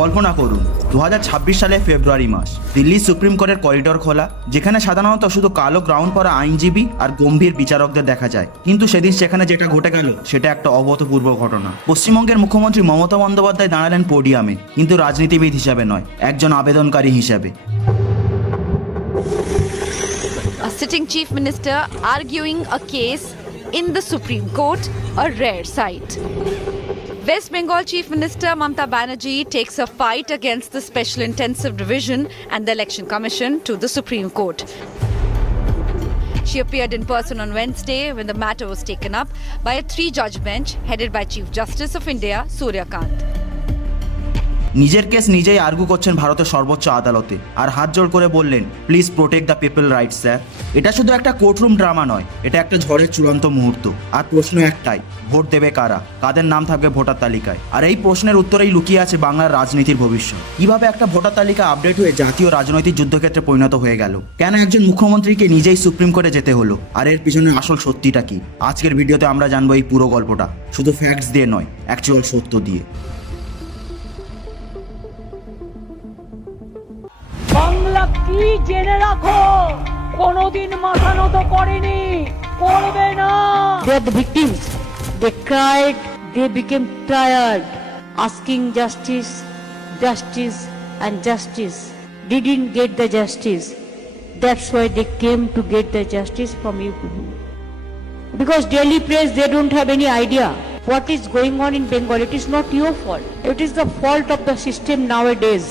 কল্পনা করুন 2026 সালে ফেব্রুয়ারি মাস, দিল্লি সুপ্রিম কোর্টের করিডোর খোলা, যেখানে সাধারণত শুধু কালো গ্রাউন্ড পরা আইনজীবী আর গম্ভীর বিচারকদের দেখা যায়। কিন্তু সেদিন সেখানে যেটা ঘটে গেল সেটা একটা অভূতপূর্ব ঘটনা। পশ্চিমবঙ্গের মুখ্যমন্ত্রী মমতা বন্দ্যোপাধ্যায় দাঁড়ালেন পোডিয়ামে, কিন্তু রাজনীতিবিদ হিসাবে নয়, একজন আবেদনকারী হিসাবে। A sitting chief minister arguing a case in the Supreme Court, a rare sight. West Bengal Chief Minister Mamata Banerjee takes a fight against the Special Intensive Division and the Election Commission to the Supreme Court. She appeared in person on Wednesday when the matter was taken up by a 3-judge bench headed by Chief Justice of India, Surya Kant. নিজের case নিজেই argue করছেন ভারতের সর্বোচ্চ আদালতে, আর হাত জোড় করে বললেন, please protect the people rights sir. এটা শুধু একটা কোর্টরুম ড্রামা নয়, এটা একটা ঝড়ের চূড়ান্ত মুহূর্ত। আর প্রশ্ন একটাই, ভোট দেবে কারা, কাদের নাম থাকবে ভোটার তালিকায়? আর এই প্রশ্নের উত্তরেই লুকিয়ে আছে বাংলার রাজনীতির ভবিষ্যৎ। কিভাবে একটা ভোটার তালিকা আপডেট হয়ে জাতীয় রাজনৈতিক যুদ্ধক্ষেত্রে পরিণত হয়ে গেল? কেন একজন মুখ্যমন্ত্রীকে নিজেই সুপ্রিম কোর্টে যেতে হলো? আর এর পিছনে আসল সত্যিটা কি? আজকের ভিডিওতে আমরা জানবো এই পুরো গল্পটা, শুধু ফ্যাক্টস দিয়ে নয়, অ্যাকচুয়াল সত্য দিয়ে। বাংলা কি জেনে রাখো, কোনোদিন মাথা নত করেনি, করবে না। They are the victims. They cried, they became tired, asking justice, justice and justice. They didn't get the justice. That's why they came to get the justice from you. Because daily press, they don't have any idea what is going on in Bengal. It is not your fault. It is the fault of the system nowadays.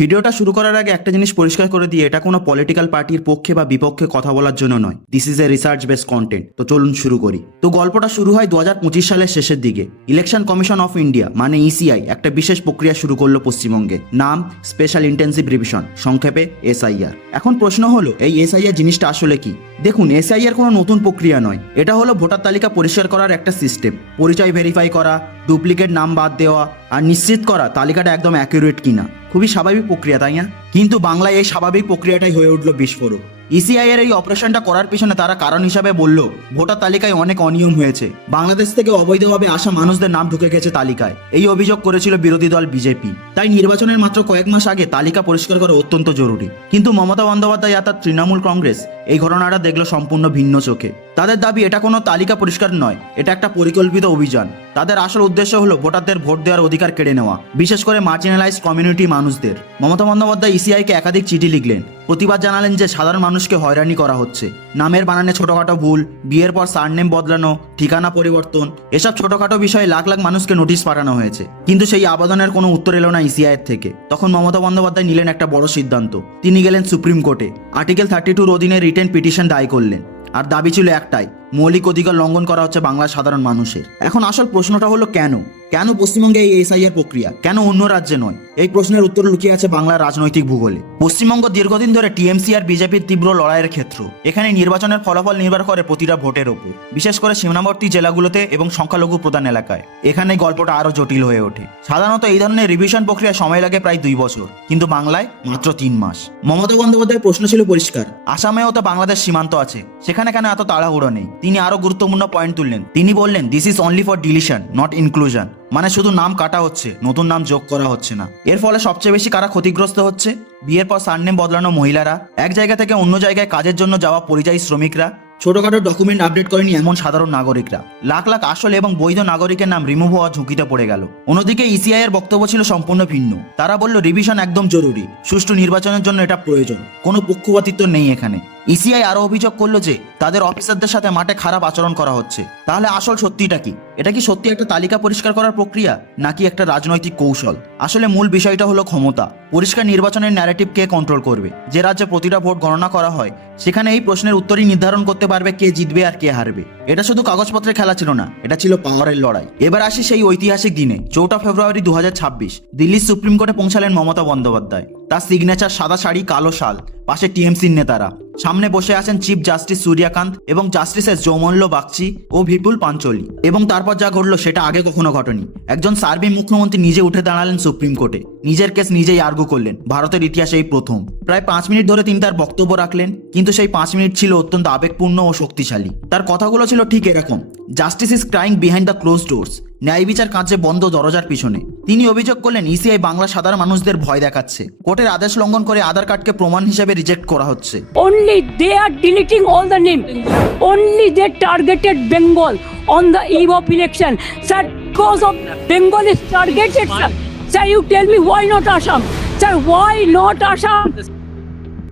ভিডিওটা শুরু করার আগে একটা জিনিস পরিষ্কার করে দিয়ে, এটা কোনো পলিটিক্যাল পার্টির পক্ষে বা বিপক্ষে কথা বলার জন্য নয়। This is a research based content. তো চলুন শুরু করি। তো গল্পটা শুরু হয় 2025 সালের শেষের দিকে। ইলেকশন কমিশন অফ ইন্ডিয়া মানে ইসিআই একটা বিশেষ প্রক্রিয়া শুরু করলো পশ্চিমবঙ্গে, নাম স্পেশাল ইন্টেন্সিভ রিভিশন, সংক্ষেপে এসআইআর। এখন প্রশ্ন হলো, এই এসআইআর জিনিসটা আসলে কি? দেখুন, এসআইআর কোনো নতুন প্রক্রিয়া নয়, এটা হলো ভোটার তালিকা পরিষ্কার করার একটা সিস্টেম। পরিচয় ভেরিফাই করা, ডুপ্লিকেট নাম বাদ দেওয়া আর নিশ্চিত করা তালিকাটা একদম অ্যাকুরেট কিনা। খুবই স্বাভাবিক প্রক্রিয়া, তাই না? কিন্তু বাংলায় এই স্বাভাবিক প্রক্রিয়াটাই হয়ে উঠল বিস্ফোরক। ইসিআই এর এই অপারেশনটা করার পিছনে তারা কারণ হিসাবে বলল, ভোটার তালিকায় অনেক অনিয়ম হয়েছে, বাংলাদেশ থেকে অবৈধভাবে আসা মানুষদের নাম ঢুকে গেছে তালিকায়। এই অভিযোগ করেছিল বিরোধী দল বিজেপি। তাই নির্বাচনের মাত্র কয়েক মাস আগে তালিকা পরিষ্কার করা অত্যন্ত জরুরি। কিন্তু মমতা বন্দ্যোপাধ্যায় আর তার তৃণমূল কংগ্রেস এই ঘটনাটা দেখলো সম্পূর্ণ ভিন্ন চোখে। তাদের দাবি এটা কোনো তালিকা পরিষ্কার নয়, এটা একটা পরিকল্পিত অভিযান। তাদের আসল উদ্দেশ্য হলো ভোটারদের ভোট দেওয়ার অধিকার কেড়ে নেওয়া, বিশেষ করে মার্জিনালাইজড কমিউনিটি মানুষদের। মমতা বন্দ্যোপাধ্যায় ইসিআইকে একাধিক চিঠি লিখলেন, প্রতিবাদ জানালেন যে সাধারণ মানুষকে হয়রানি করা হচ্ছে। নামের বানানে ছোটখাটো ভুল, বিয়ের পর সারনেম বদলানো, ঠিকানা পরিবর্তন, এসব ছোটখাটো বিষয়ে লাখ লাখ মানুষকে নোটিশ পাঠানো হয়েছে। কিন্তু সেই আবেদনের কোনো উত্তর এলো না ইসিআই থেকে। তখন মমতা বন্দ্যোপাধ্যায় নিলেন একটা বড় সিদ্ধান্ত। তিনি গেলেন সুপ্রিম কোর্টে, আর্টিকেল 32 অধীনে রিটেন পিটিশন দায় করলেন। আর দাবি ছিল একটাই, মৌলিক অধিকার লঙ্ঘন করা হচ্ছে বাংলার সাধারণ মানুষের। এখন আসল প্রশ্নটা হলো, কেন কেন পশ্চিমবঙ্গে এই এসআইআর প্রক্রিয়া, কেন অন্য রাজ্যে নয়? এই প্রশ্নের উত্তর লুকিয়ে আছে বাংলার রাজনৈতিক ভূগোলে। পশ্চিমবঙ্গ দীর্ঘদিন ধরে টিএমসি আর বিজেপির তীব্র লড়াইয়ের ক্ষেত্র। এখানে নির্বাচনের ফলাফল নির্ভর করে প্রতিটা ভোটের ওপর, বিশেষ করে সীমানাবর্তী জেলাগুলোতে এবং সংখ্যালঘু প্রধান এলাকায়। এখানে গল্পটা আরো জটিল হয়ে ওঠে। সাধারণত এই ধরনের রিভিশন প্রক্রিয়া সময় লাগে প্রায় 2 বছর, কিন্তু বাংলায় মাত্র 3 মাস। মমতা বন্দ্যোপাধ্যায়ের প্রশ্ন ছিল পরিষ্কার, আসামেও তো বাংলাদেশ সীমান্ত আছে, সেখানে কেন এত তাড়াহুড়ো নেই? তিনি আরো গুরুত্বপূর্ণ পয়েন্ট তুললেন। তিনি বললেন, this is only for deletion not inclusion, মানে শুধু নাম কাটা হচ্ছে, নতুন নাম যোগ করা হচ্ছে না। এর ফলে সবচেয়ে বেশি কারা ক্ষতিগ্রস্ত হচ্ছে? বিয়ের পর সারনেম বদলানো মহিলারা, এক জায়গা থেকে অন্য জায়গায় কাজের জন্য যাওয়া পরিযায়ী শ্রমিকরা, ছোটখাটো ডকুমেন্ট আপডেট করেনি এমন সাধারণ নাগরিকরা। লাখ লাখ আসল এবং বৈধ নাগরিকের নাম রিমুভ হওয়া ঝুঁকিতে পড়ে গেল। অন্যদিকে ইসিআই এর বক্তব্য ছিল সম্পূর্ণ ভিন্ন। তারা বলল, রিভিশন একদম জরুরি, সুষ্ঠু নির্বাচনের জন্য এটা প্রয়োজন, কোনো পক্ষপাতিত্ব নেই এখানে। ইসিআই আরো অভিযোগ করলো যে তাদের অফিসারদের সাথে মাঠে খারাপ আচরণ করা হচ্ছে। তাহলে আসল সত্যিটা কি? এটা কি সত্যি একটা তালিকা পরিষ্কার করার প্রক্রিয়া, নাকি একটা রাজনৈতিক কৌশল? আসলে মূল বিষয়টা হলো ক্ষমতা। পরিষ্কার নির্বাচনের ন্যারেটিভ কে কন্ট্রোল করবে? যে রাজ্যে প্রতিটা ভোট গণনা করা হয়, সেখানে এই প্রশ্নের উত্তরই নির্ধারণ করতে পারবে কে জিতবে আর কে হারবে। এটা শুধু কাগজপত্রের খেলা ছিল না, এটা ছিল পাওয়ারের লড়াই। এবার আসি সেই ঐতিহাসিক দিনে, 4 ফেব্রুয়ারি 2026। দিল্লির সুপ্রিম কোর্টে পৌঁছালেন মমতা বন্দ্যোপাধ্যায়। তার সিগনেচার সাদা শাড়ি, কালো শাল, পাশে টিএমসির নেতারা। সামনে বসে আছেন চিফ জাস্টিস সূর্যকান্ত এবং জাস্টিসেস জৌমল্য বাগচি ও বিপুল পাঞ্চলি। এবং তারপর যা ঘটলো সেটা আগে কখনো ঘটেনি। একজন সার্বিক মুখ্যমন্ত্রী নিজে উঠে দাঁড়ালেন সুপ্রিম কোর্টে, নিজের কেস নিজেই আর্গু করলেন। ভারতের ইতিহাসে এই প্রথম। প্রায় 5 মিনিট ধরে তিনি তার বক্তব্য রাখলেন, কিন্তু সেই 5 মিনিট ছিল অত্যন্ত আবেগপূর্ণ ও শক্তিশালী। তার কথাগুলো ছিল ঠিক এরকম, justice is crying behind the close doors, ন্যায় বিচার কাজে বন্ধ দরজার পিছনে। তিনি অভিযোগ করলেন ইসিআই বাংলা সাধারণ মানুষদের ভয় দেখাচ্ছে, কোর্টের আদেশ লঙ্ঘন করে আধার কার্ডকে প্রমাণ হিসেবে রিজেক্ট করা হচ্ছে। Only they are deleting all the names. Only they targeted Bengal on the eve of election. Sir, because of Bengal is targeted, sir. Sir, you tell me why not Assam? Sir, why not Assam?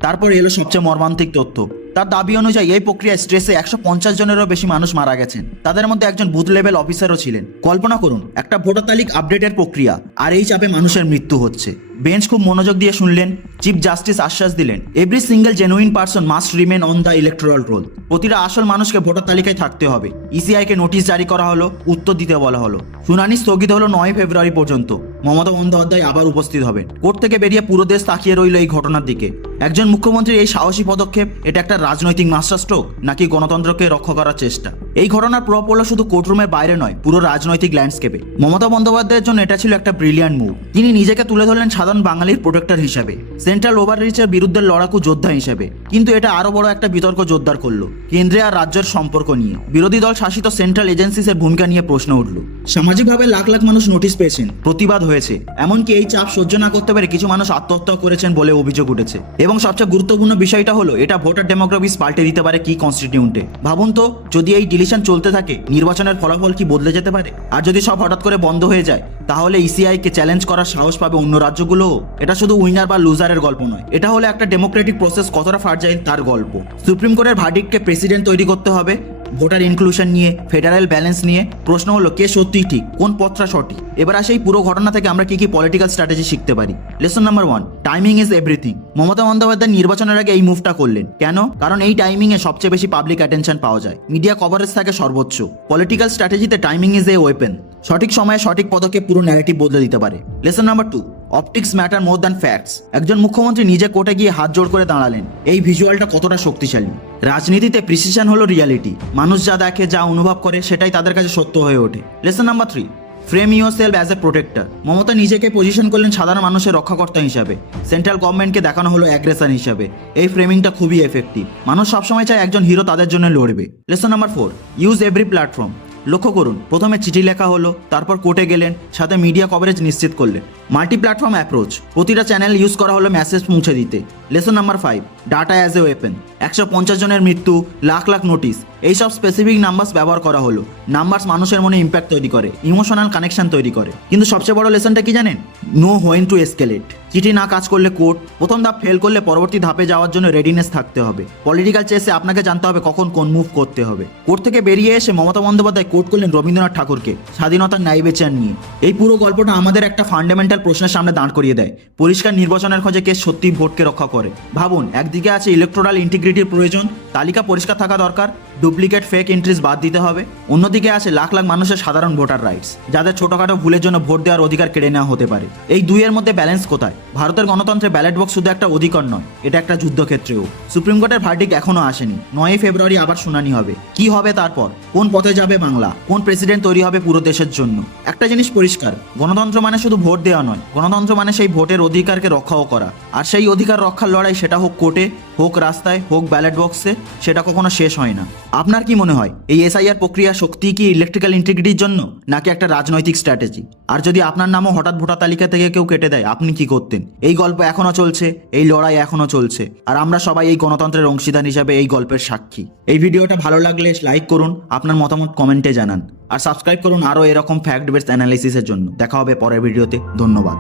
তারপর এলো সবচেয়ে মর্মান্তিক তথ্য। তার দাবি অনুযায়ী এই প্রক্রিয়ায় স্ট্রেসে 150 জনেরও বেশি মানুষ মারা গেছেন, তাদের মধ্যে একজন বুথ লেভেল অফিসারও ছিলেন। কল্পনা করুন, একটা ভোটার তালিকা আপডেটের প্রক্রিয়া, আর এই চাপে মানুষের মৃত্যু হচ্ছে। বেঞ্চ খুব মনোযোগ দিয়ে শুনলেন। চিফ জাস্টিস আশ্বাস দিলেন, every single genuine person must remain on the electoral role. প্রতিটা আসল মানুষকে ভোটার তালিকায় থাকতে হবে। ইসিআইকে নোটিশ জারি করা হলো, উত্তর দিতে বলা হলো। শুনানি স্থগিত হলো 9 ফেব্রুয়ারি পর্যন্ত। মমতা বন্দ্যোপাধ্যায় আবার উপস্থিত হবেন। কোর্ট থেকে বেরিয়ে পুরো দেশ তাকিয়ে রইল এই ঘটনার দিকে। একজন মুখ্যমন্ত্রীর এই সাহসী পদক্ষেপ, এটা একটা রাজনৈতিক মাস্টার স্ট্রোক নাকি গণতন্ত্রকে রক্ষা করার চেষ্টা? এই ঘটনার প্রভাব পড়লো শুধু কোর্টরুমের বাইরে নয়, পুরো রাজনৈতিক ল্যান্ডস্কেপে। মমতা বন্দ্যোপাধ্যায়ের জন্য এটা ছিল একটা ব্রিলিয়ান্ট মুভ। তিনি নিজেকে তুলে ধরলেন সাধারণ বাঙালির প্রোটেক্টর হিসেবে, সেন্ট্রাল ওভাররিচের বিরুদ্ধে লড়াকু যোদ্ধা হিসেবে। কিন্তু এটা আরো বড় একটা বিতর্ক জোরদার করলো কেন্দ্রে আর রাজ্যের সম্পর্ক নিয়ে। বিরোধী দল শাসিত সেন্ট্রাল এজেন্সিসের ভূমিকা নিয়ে প্রশ্ন উঠল। সামাজিকভাবে লাখ লাখ মানুষ নোটিশ পেয়েছেন, প্রতিবাদ হয়েছে, এমনকি এই চাপ সহ্য না করতে পেরে কিছু মানুষ আত্মহত্যা করেছেন বলে অভিযোগ উঠেছে। এবং সবচেয়ে গুরুত্বপূর্ণ বিষয়টা হলো, এটা ভোটার ডেমোগ্রাফিক্স পাল্টে দিতে পারে কি কনস্টিটিউন্টে। ভাবুন তো, যদি এই ডিলিশন চলতে থাকে, নির্বাচনের ফলাফল কি বদলে যেতে পারে? আর যদি সব হঠাৎ করে বন্ধ হয়ে যায়, তাহলে ইসিআই কে চ্যালেঞ্জ করার সাহস পাবে অন্য রাজ্যগুলোও। এটা শুধু উইনার বা লুজারের গল্প নয়, এটা হলো একটা ডেমোক্রেটিক প্রসেস কতটা ফার্জাইল তার গল্প। সুপ্রিম কোর্টের ভার্ডিক্টকে প্রেসিডেন্ট তৈরি করতে হবে, ভোটার ইনক্লুশন নিয়ে, ফেডারেল ব্যালেন্স নিয়ে। প্রশ্ন হলো, কে সত্যিই ঠিক, কোন পথটা সঠিক? এবার আসে এই পুরো ঘটনা থেকে আমরা কি কি পলিটিক্যাল স্ট্র্যাটেজি শিখতে পারি। Lesson number 1, timing is everything. Mamata Bandyopadhyay নির্বাচনের আগে এই মুভটা করলেন কেন? কারণ এই টাইমিং এ সবচেয়ে বেশি পাবলিক অ্যাটেনশন পাওয়া যায়, মিডিয়া কভারেজ থাকে সর্বোচ্চ। পলিটিক্যাল স্ট্র্যাটেজিতে টাইমিং ইজ এ ওয়েপেন। সঠিক সময়ে সঠিক পদক্ষেপ পুরো ন্যারেটিভ বদলে দিতে পারে। Lesson number 2, optics matter more than facts. একজন মুখ্যমন্ত্রী নিজে কোর্টে গিয়ে হাত জোড় করে দাঁড়ালেন, এই ভিজুয়ালটা কতটা শক্তিশালী। রাজনীতিতে প্রিসিশন হলো রিয়ালিটি। মানুষ যা দেখে, যা অনুভব করে, সেটাই তাদের কাছে সত্য হয়ে ওঠে। Lesson number 3, frame your self as a protector. Mamata নিজেকে পজিশন করলেন সাধারণ মানুষের রক্ষাকর্তা হিসাবে, সেন্ট্রাল গভর্নমেন্টকে দেখানো হলো অ্যাগ্রেসর হিসাবে। এই ফ্রেমিংটা খুবই এফেক্টিভ। মানুষ সবসময় চায় একজন হিরো তাদের জন্য লড়বে। Lesson number 4, use every platform. লক্ষ্য করুন, প্রথমে চিঠি লেখা হলো, তারপর কোর্টে গেলেন, সাথে মিডিয়া কভারেজ নিশ্চিত করলেন। মাল্টি প্ল্যাটফর্ম অ্যাপ্রোচ, প্রতিটা চ্যানেল ইউজ করা হলো মেসেজ পৌঁছে দিতে। Lesson number 5, data as a weapon. 150 জনের মৃত্যু, লাখ লাখ নোটিশ, এইসব স্পেসিফিক নাম্বারস ব্যবহার করা হলো। নাম্বারস মানুষের মনে ইম্প্যাক্ট তৈরি করে, ইমোশনাল কানেকশন তৈরি করে। কিন্তু সবচেয়ে বড় লেসনটা কি জানেন? No when to escalate. চিঠি না কাজ করলে কোর্ট, প্রথম ধাপ ফেল করলে পরবর্তী ধাপে যাওয়ার জন্য রেডিনেস থাকতে হবে। পলিটিক্যাল চেসে আপনাকে জানতে হবে কখন কোন মুভ করতে হবে। কোর্ট থেকে বেরিয়ে এসে মমতা বন্দ্যোপাধ্যায় কোর্ট করলেন রবীন্দ্রনাথ ঠাকুরকে স্বাধীনতার ন্যায় বিচার নিয়ে। এই পুরো গল্পটা আমাদের একটা ফান্ডামেন্টাল প্রশ্নের সামনে দাঁড় করিয়ে দেয়, পরিষ্কার নির্বাচনের খোঁজে কে সত্যি ভোটকে রক্ষা করে। ভাবুন, একদিকে আছে ইলেকটোরাল ইন্টিগ্রিটির প্রয়োজন, তালিকা পরিষ্কার থাকা দরকার, ডুপ্লিকেট ফেক এন্ট্রিজ বাদ দিতে হবে। অন্যদিকে আছে লাখ লাখ মানুষের সাধারণ ভোটার রাইটস, যাদের ছোটখাটো ভুলের জন্য ভোট দেওয়ার অধিকার কেড়ে নেওয়া হতে পারে। এই দুইয়ের মধ্যে ব্যালেন্স কোথায়? ভারতের গণতন্ত্রে ব্যালট বক্স শুধু একটা অধিকার নয়, এটা একটা যুদ্ধক্ষেত্রেও। সুপ্রিম কোর্টের ভার্ডিক্ট এখনো আসেনি। 9 ফেব্রুয়ারি আবার শুনানি হবে। কি হবে তারপর? কোন পথে যাবে বাংলা? কোন প্রেসিডেন্ট তৈরি হবে পুরো দেশের জন্য? একটা জিনিস পরিষ্কার, গণতন্ত্র মানে শুধু ভোট দেওয়া নয়, গণতন্ত্র মানে সেই ভোটের অধিকারকে রক্ষাও করা। আর সেই অধিকার রক্ষার লড়াই, সেটা হোক কোর্টে, হোক রাস্তায়, হোক ব্যালট বক্সে, সেটা কখনো শেষ হয় না। আপনার কি মনে হয়, এই এসআইআর প্রক্রিয়া শক্তি কি ইলেকট্রিক্যাল ইন্টিগ্রিটির জন্য, নাকি একটা রাজনৈতিক স্ট্র্যাটেজি? আর যদি আপনার নামও হঠাৎ ভোটার তালিকা থেকে কেউ কেটে দেয়, আপনি কি করতেন? এই গল্প এখনো চলছে, এই লড়াই এখনো চলছে, আর আমরা সবাই এই গণতন্ত্রের অংশীদার হিসাবে এই গল্পের সাক্ষী। এই ভিডিওটা ভালো লাগলে লাইক করুন, আপনার মতামত কমেন্টে জানান, আর সাবস্ক্রাইব করুন আরও এরকম ফ্যাক্ট বেসড অ্যানালিসিসের জন্য। দেখা হবে পরের ভিডিওতে। ধন্যবাদ।